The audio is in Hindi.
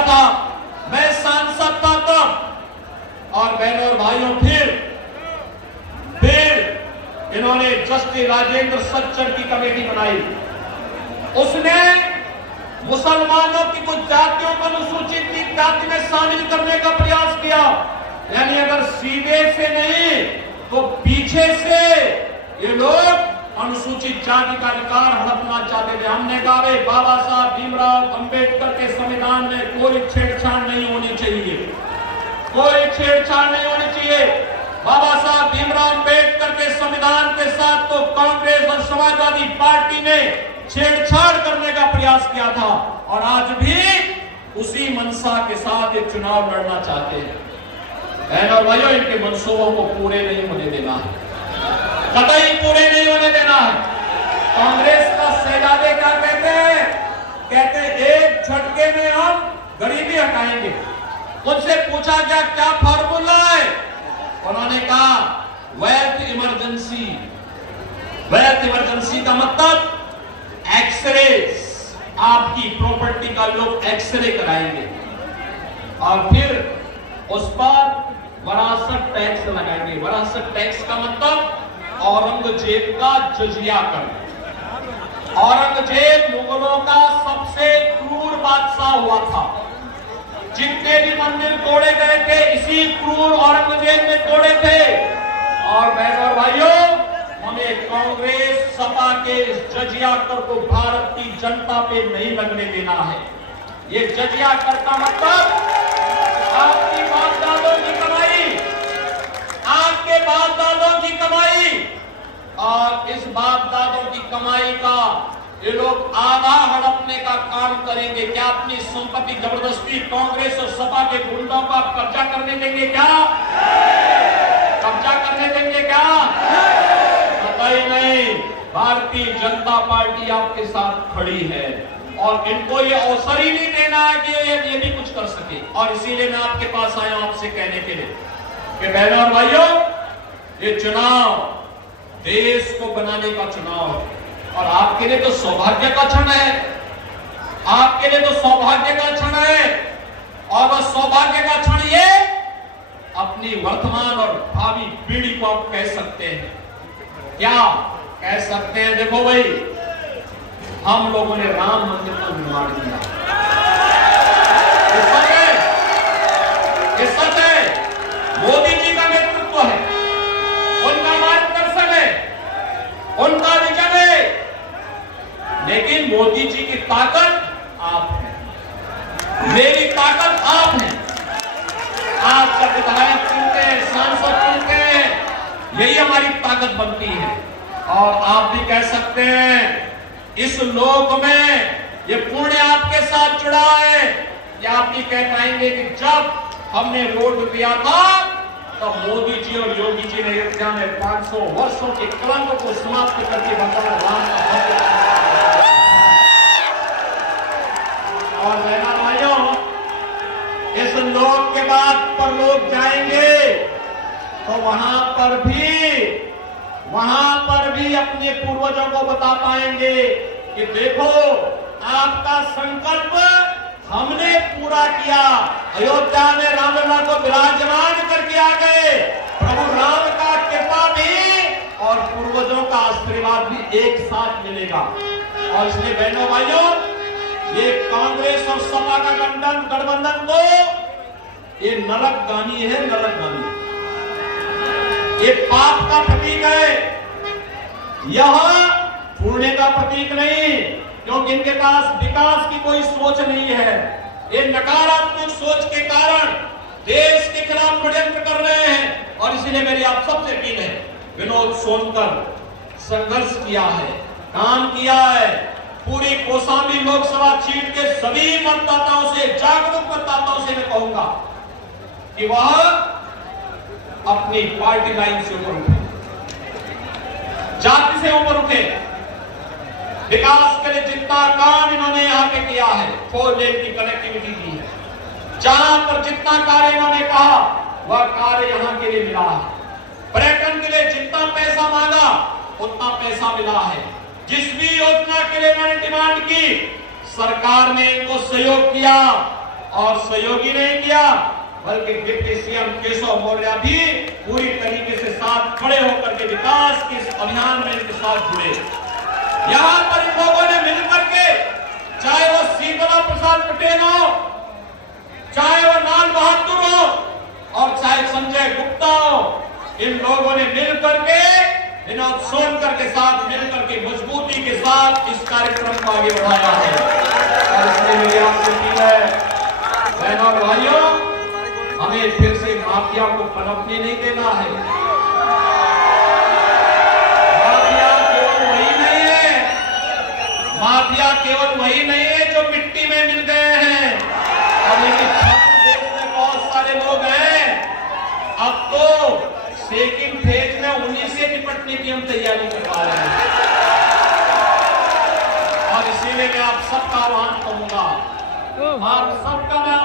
किया था, मैं सांसद था तब। और बहनों और भाइयों, फिर इन्होंने जस्टिस राजेंद्र सज्जन की कमेटी बनाई। उसने मुसलमानों की कुछ जातियों को अनुसूचित जाति में शामिल करने का प्रयास किया, यानी अगर सीधे से नहीं तो पीछे से ये लोग अनुसूचित जाति का अधिकार हड़पना चाहते थे। हमने कहा भाई बाबा साहब भीमराव अंबेडकर के संविधान में कोई छेड़छाड़ नहीं होनी चाहिए, कोई छेड़छाड़ नहीं होनी चाहिए। बाबा साहब भीमराव अंबेडकर के संविधान के साथ तो कांग्रेस और समाजवादी पार्टी ने छेड़छाड़ करने का प्रयास किया था, और आज भी उसी मनसा के साथ ये चुनाव लड़ना चाहते हैं। बहनों और भाइयों, इनके मंसूबों को पूरे नहीं होने देना है, कतई पूरे नहीं होने देना है। कांग्रेस का शहजादे क्या कहते हैं? कहते हैं एक झटके में हम गरीबी हटाएंगे। उनसे पूछा गया क्या फॉर्मूला है, उन्होंने कहा वेल्थ इमरजेंसी। वेल्थ इमरजेंसी का मतलब एक्सरे, आपकी प्रॉपर्टी का लोग एक्सरे कराएंगे और फिर उस पर वरासत टैक्स लगाएंगे। वरासत टैक्स का मतलब औरंगजेब का जजिया करना। औरंगजेब मुगलों का सबसे क्रूर बादशाह हुआ था। जितने भी मंदिर तोड़े गए थे इसी क्रूर औरंगजेब ने तोड़े थे। और बहनों और भाइयों, हमें कांग्रेस सपा के इस जजिया कर को भारत की जनता पे नहीं लगने देना है। ये जजिया कर का मतलब आपकी बाप दादों की कमाई, आपके बाप दादों की कमाई, और इस बाप दादों की कमाई का ये लोग आधा हड़पने का काम करेंगे। क्या अपनी संपत्ति जबरदस्ती कांग्रेस और सपा के गुंडों को आप कब्जा करने देंगे? क्या कब्जा करने देंगे? क्या कतई नहीं। भारतीय जनता पार्टी आपके साथ खड़ी है और इनको ये अवसर ही नहीं देना है कि ये भी कुछ कर सके। और इसीलिए मैं आपके पास आया हूं आपसे कहने के लिए कि बहनों और भाइयों, ये चुनाव देश को बनाने का चुनाव है और आपके लिए तो सौभाग्य का क्षण है। आपके लिए तो सौभाग्य का क्षण है, और वह सौभाग्य का क्षण ये अपनी वर्तमान और भावी पीढ़ी को आप कह सकते हैं। क्या कह सकते हैं? देखो भाई, हम लोगों ने राम मंदिर का निर्माण किया, ये सच है, ये सच है। मोदी जी का नेतृत्व है, उनका मार्गदर्शन है, उनका विजन है, लेकिन मोदी जी की ताकत आप है, मेरी ताकत आप है। आपका विधायक चुनते हैं, सांसद चुनते हैं, यही हमारी ताकत बनती है। और आप भी कह सकते हैं इस लोक में ये पुण्य आपके साथ जुड़ा है। या आप भी कह पाएंगे कि जब हमने रोड दिया था तब मोदी जी और योगी जी ने अयोध्या में 500 वर्षों के कलंक को समाप्त करके भगवान राम का भक्त। और बहना भाइयों, इस लोक के बाद पर लोग जाएंगे तो वहां पर भी अपने पूर्वजों को बता पाएंगे कि देखो आपका संकल्प हमने पूरा किया। अयोध्या में रामलला को विराजमान करके आ गए। प्रभु राम का कृपा भी और पूर्वजों का आशीर्वाद भी एक साथ मिलेगा। और इसलिए बहनों भाइयों, ये कांग्रेस और सपा का गठबंधन तो ये नरकगामी है, नरकगामी। ये पाप का प्रतीक है, यह पुण्य का प्रतीक नहीं, क्योंकि इनके पास विकास की कोई सोच नहीं है। ये नकारात्मक सोच के कारण देश के खिलाफ षड्यंत्र कर रहे हैं। और इसीलिए मेरी आप सबसे अपील है, विनोद सोनकर संघर्ष किया है, काम किया है। पूरी कौशाम्बी लोकसभा सीट के सभी मतदाताओं से, जागरूक मतदाताओं से मैं कहूंगा कि वह अपनी पार्टी लाइन से ऊपर उठे, जाति से ऊपर उठे। विकास के लिए जितना काम इन्होंने यहाँ पे किया है, 4 लेन की कनेक्टिविटी की है, जहां पर जितना कार्य इन्होंने कहा वह कार्य यहाँ के लिए मिला है। पर्यटन के लिए जितना पैसा मांगा उतना पैसा मिला है। जिस भी योजना के लिए इन्होंने डिमांड की, सरकार ने इनको सहयोग किया। और सहयोगी नहीं किया, बल्कि डिप्टी सीएम केशव मौर्य भी पूरी तरीके से साथ खड़े होकर के विकास के इस अभियान में इनके साथ जुड़े। यहां पर इन लोगों ने मिलकर के, चाहे वो शीतला प्रसाद पटेल हो, चाहे वो लाल बहादुर हो और चाहे संजय गुप्ता हो, इन लोगों ने मिलकर के, विनोद सोनकर के साथ मिलकर के मजबूती के साथ इस कार्यक्रम को आगे बढ़ाया है। और इसलिए मेरी आपसे अपील है, बहनों और भाइयों, हमें फिर से माफिया को पनपने नहीं देना है। माफिया केवल वही नहीं है, माफिया केवल वही नहीं है जो मिट्टी में मिल गए हैं, और लेकिन देश में बहुत सारे लोग हैं। अब तो सेकंड फेज में उन्हीं से निपटने की हम तैयारी करवा रहे हैं, और इसीलिए मैं आप सबका आह्वान करूंगा, आप सबका मैं